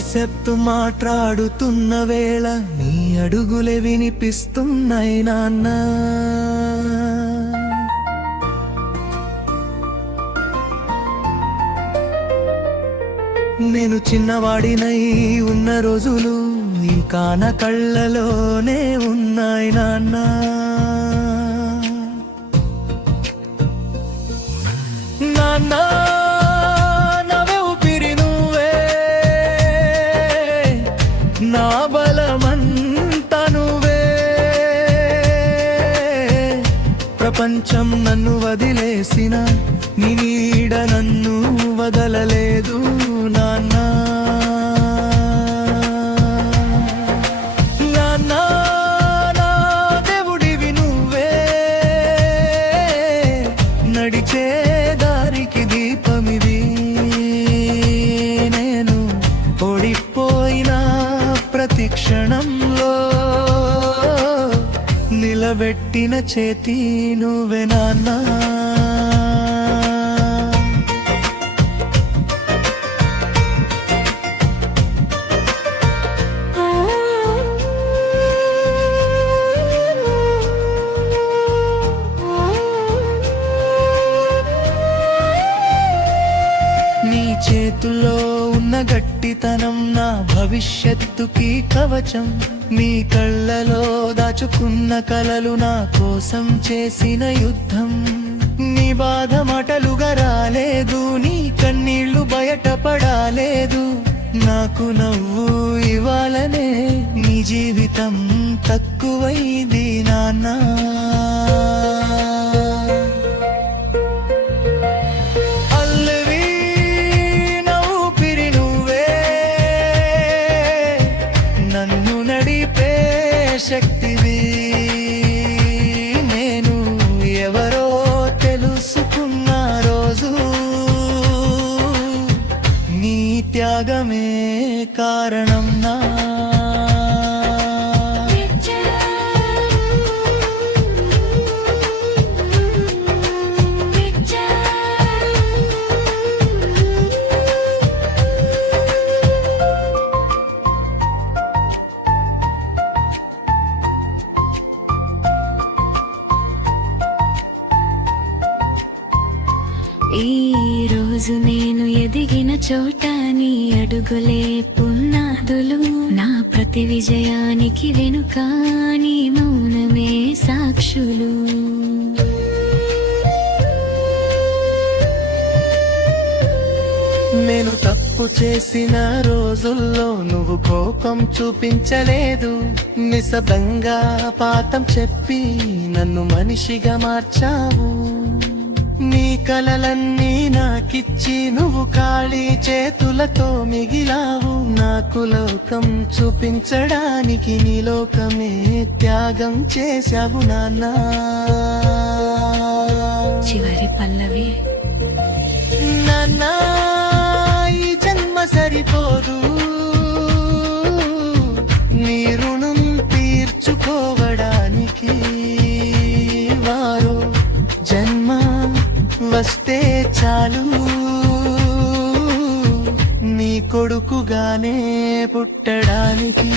నిశ్శబ్దు మాట్లాడుతున్న వేళ నీ అడుగులే వినిపిస్తున్నాయి నాన్న. నేను చిన్నవాడినై ఉన్న రోజులు ఇంకా నా కళ్ళలోనే ఉన్నాయి నాన్న. నాన్న నవే ఊపిరి నువ్వే, నా బలమంతా నువ్వే. ప్రపంచం నన్ను వదిలేసిన నీ నీడ నన్ను వదలలేదు నాన్న. నాన్న నా దేవుడివి నువ్వే, నడిచే దారికి దీపమివి. నేను ఓడిపోయిన ప్రతి క్షణంలో నిలబెట్టిన చేతి నువ్వే నాన్న. నీ చేతుల్లో ఉన్న గట్టితనం నా భవిష్యత్తుకి కవచం. నీ కళ్ళలో దాచుకున్న కలలు నా కోసం చేసిన యుద్ధం. నీ బాధ మాటలుగా రాలేదు, నీ కన్నీళ్లు బయటపడాలేదు. నాకు నవ్వు ఇవ్వాలనే నీ జీవితం తక్కువైంది నాన్న. నన్ను నడిపే శక్తివి, నేను ఎవరో తెలుసుకున్న రోజు నీ త్యాగమే కారణం నా. ఈ రోజు నేను ఎదిగిన చోట నీ అడుగులే పునాదులు. నా ప్రతి విజయానికి వెనుక నీ మౌనమే సాక్షులు. నేను తప్పు చేసిన రోజుల్లో నువ్వు కోపం చూపించలేదు. నిశబ్దంగా పాఠం చెప్పి నన్ను మనిషిగా మార్చావు. నీ కలలన్నీ నాకిచ్చి నువ్వు ఖాళీ చేతులతో మిగిలావు. నాకు లోకం చూపించడానికి నీ లోకమే త్యాగం చేశావు నాన్న. చివరి పల్లవి. నాన్న ఈ జన్మ సరిపోదు, నీ రుణం తీర్చుకోవడానికి. వారో జన్మ వస్తే చాలు నీ కొడుకుగానే పుట్టడానికి.